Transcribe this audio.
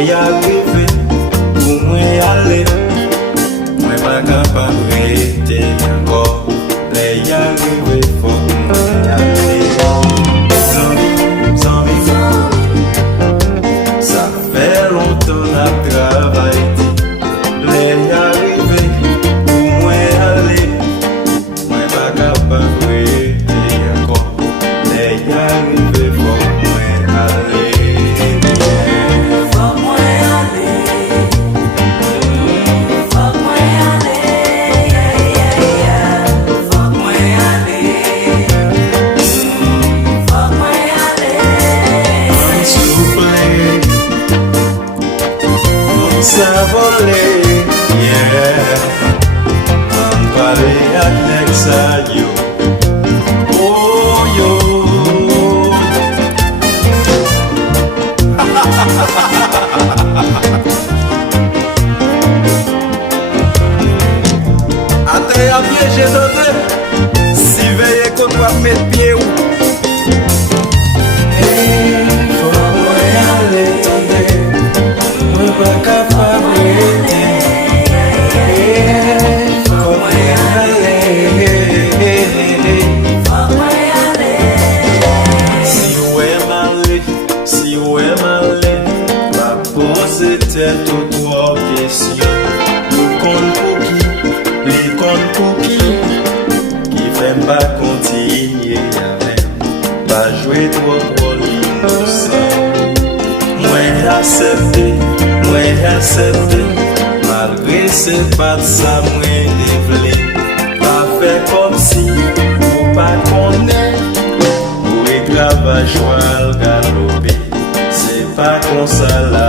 y arrivé, pour moi aller, moi pas capable de rester encore. Y arrivé, faut moi aller. Ça fait longtemps qu'on travaille. Y arrivé, pour moi aller, moi pas capable de rester encore. Y arrivé, faut moi aller. Ça volé, yeah. On parlait avec ça, yo. Oh, yo. Attends, à pied, j'ai noté. Si veillez qu'on doit mettre pied ou. Faut aller, moi pas capable. C'est trois questions. Les comptes pour qui fait pas continuer avec, pas jouer trop pour l'innocent. Moi accepté, malgré c'est pas de ça, moi dévelé. Pas fait comme si, ou pas connaître, ou grave à joie le galoper. C'est pas comme ça là.